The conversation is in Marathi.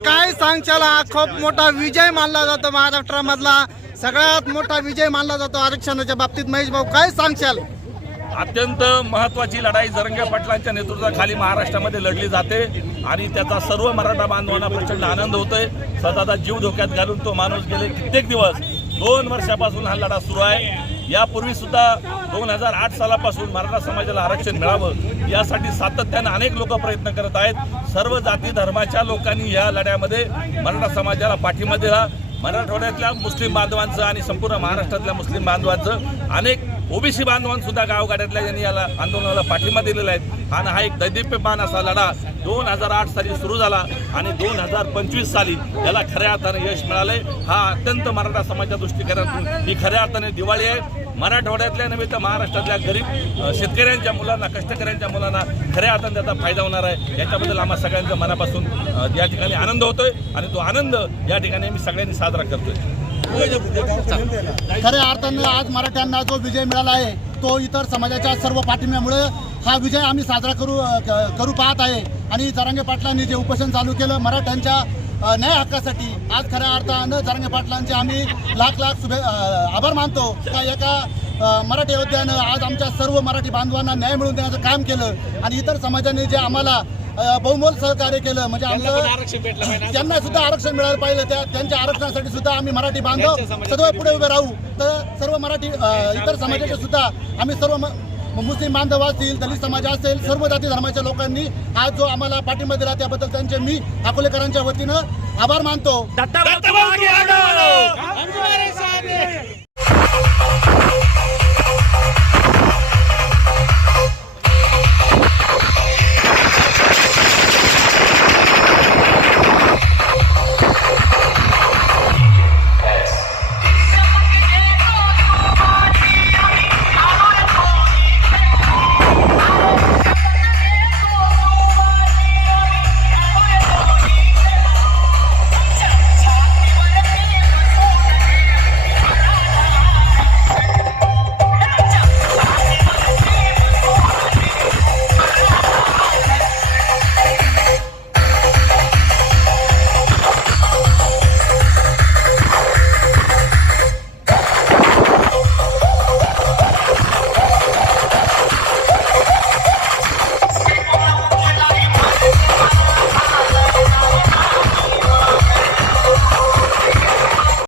काय सांगशाल? हा खूप मोठा विजय मानला जातो महाराष्ट्रामधला. सगळ्यात मोठा विजय मानला जातो आरक्षणाच्या बाबतीत. महेश भाऊ काय सांगशाल? अत्यंत महत्वाची लढाई जरंगे पाटलांच्या नेतृत्वाखाली महाराष्ट्रामध्ये लढली जाते आणि त्याचा सर्व मराठा बांधवांना प्रचंड आनंद होतोय. स्वतःचा जीव धोक्यात घालून तो माणूस गेले कित्येक दिवस दोन वर्षापासून हा लढा सुरू आहे. यापूर्वी सुद्धा दोन हजार आठ सालापासून मराठा समाजाला आरक्षण मिळावं यासाठी सातत्यानं अनेक लोक प्रयत्न करत आहेत. सर्व जाती धर्माच्या लोकांनी या लढ्यामध्ये मराठा समाजाला पाठिंबा दिला. मराठवाड्यातल्या मुस्लिम बांधवांचं आणि संपूर्ण महाराष्ट्रातल्या मुस्लिम बांधवांचं अनेक ओबीसी बांधवांसुद्धा गावगाड्यातल्या यांनी याला आंदोलनाला पाठिंबा दिलेला आहे आणि हा एक दैदिप्यमान असा लढा दोन हजार आठ साली सुरू झाला आणि दोन हजार पंचवीस साली याला खऱ्या अर्थाने यश मिळाले हा अत्यंत मराठा समाजाच्या दृष्टिकोनातून ही खऱ्या अर्थाने दिवाळी आहे. मराठवाड्यातल्या नव्हे तर महाराष्ट्रातल्या गरीब शेतकऱ्यांच्या मुलांना कष्टकऱ्यांच्या मुलांना खऱ्या अर्थाने त्याचा फायदा होणार आहे. याच्याबद्दल आम्हा सगळ्यांच्या मनापासून या ठिकाणी आनंद होतोय आणि तो आनंद या ठिकाणी आम्ही सगळ्यांनी साजरा करतोय. खऱ्या अर्थानं आज मराठ्यांना जो विजय मिळाला आहे तो इतर समाजाच्या सर्व पाठिंब्यामुळे हा विजय आम्ही साजरा करू क- करू पाहत आहे. आणि जरांगे पाटलांनी जे उपोषण चालू केलं मराठ्यांच्या न्याय हक्कासाठी आज खऱ्या अर्थानं जरांगे पाटलांचे आम्ही लाख लाख शुभे आभार मानतो. का एका मराठी योद्ध्यानं आज आमच्या सर्व मराठी बांधवांना न्याय मिळवून देण्याचं काम केलं. आणि इतर समाजाने जे आम्हाला बहुमोल सहकार्य केलं. म्हणजे आमचं त्यांना सुद्धा आरक्षण मिळालं पाहिजे. त्या त्यांच्या आरक्षणासाठी सुद्धा आम्ही मराठी बांधव सदैव पुढे उभे राहू. तर सर्व मराठी इतर समाजाचे सुद्धा आम्ही सर्व म- मुस्लिम बांधव असतील दलित समाज असेल सर्व जाती धर्माच्या लोकांनी आज जो आम्हाला पाठिंबा दिला त्याबद्दल त्यांचे मी अकोलेकरांच्या वतीनं आभार मानतो.